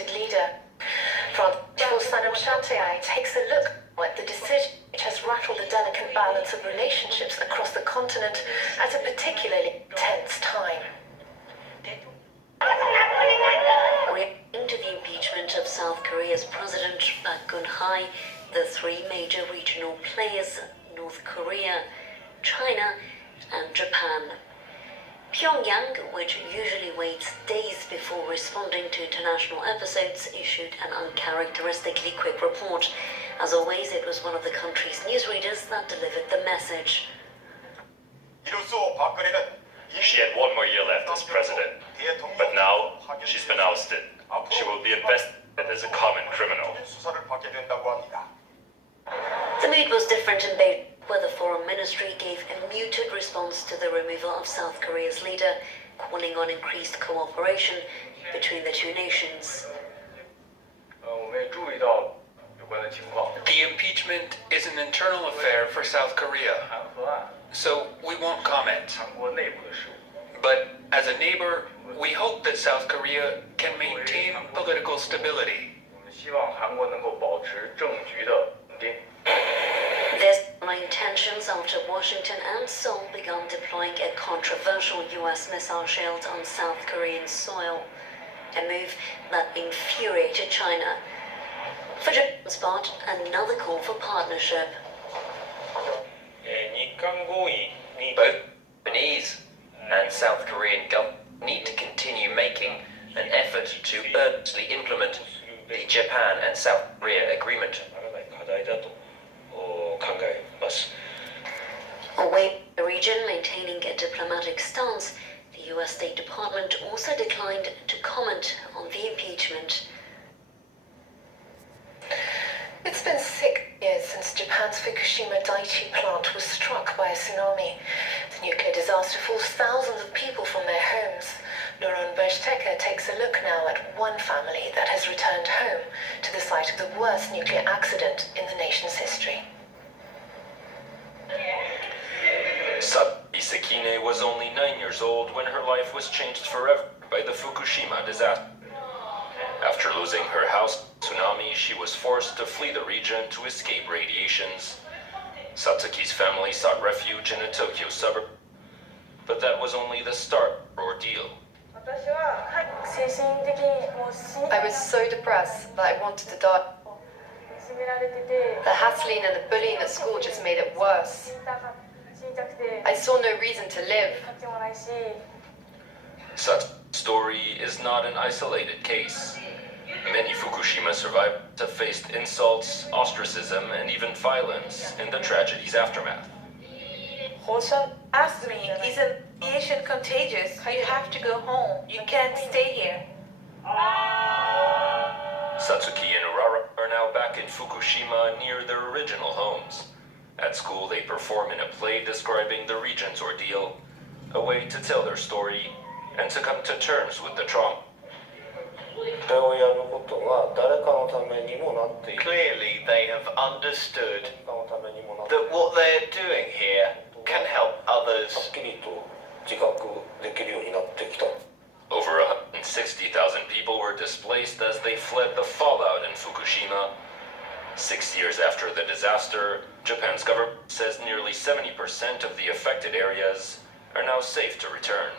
elected leader. Francois Sanam-Chanteai takes a look at the decision which has rattled the delicate balance of relationships across the continent at a particularly tense time. Reacting to the impeachment of South Korea's President Park Geun-hye, the three major regional players, North Korea, China, and Japan. Pyongyang, which usually waits days before responding to international episodes, issued an uncharacteristically quick report. As always, it was one of the country's newsreaders that delivered the message. She had 1 more year left as president, but now she's been ousted. She will be investigated as a common criminal. The mood was different in Beijing, where the Foreign Ministry gave a muted response to the removal of South Korea's leader, calling on increased cooperation between the two nations. The impeachment is an internal affair for South Korea, so we won't comment. But as a neighbor, we hope that South Korea can maintain political stability. There's growing tensions after Washington and Seoul began deploying a controversial U.S. missile shield on South Korean soil, a move that infuriated China. For Japan's part, another call for partnership. Both Japanese and South Korean governments need to continue making an effort to urgently implement the Japan and South Korea agreement. Away from the region maintaining a diplomatic stance, the U.S. State Department also declined to comment on the impeachment. It's been 6 years since Japan's Fukushima Daiichi plant was struck by a tsunami. The nuclear disaster forced thousands of people from their homes. Lauren Berchteka takes a look now at one family that has returned home to the site of the worst nuclear accident in the nation's history. Satsuki Sekine was only 9 years old when her life was changed forever by the Fukushima disaster. After losing her house in the tsunami, she was forced to flee the region to escape radiations. Satsuki's family sought refuge in a Tokyo suburb, but that was only the start of her ordeal. I was so depressed that I wanted to die. The hassling and the bullying at school just made it worse. I saw no reason to live. Satsuki's story is not an isolated case. Many Fukushima survivors have faced insults, ostracism, and even violence in the tragedy's aftermath. Asked me, isn't radiation contagious? You have to go home. You can't stay here. Satsuki and Urara are now back in Fukushima near their original homes. At school, they perform in a play describing the region's ordeal, a way to tell their story and to come to terms with the trauma. Clearly, they have understood that what they're doing here can help others. Over 160,000 people were displaced as they fled the fallout in Fukushima. 6 years after the disaster, Japan's government says nearly 70% of the affected areas are now safe to return.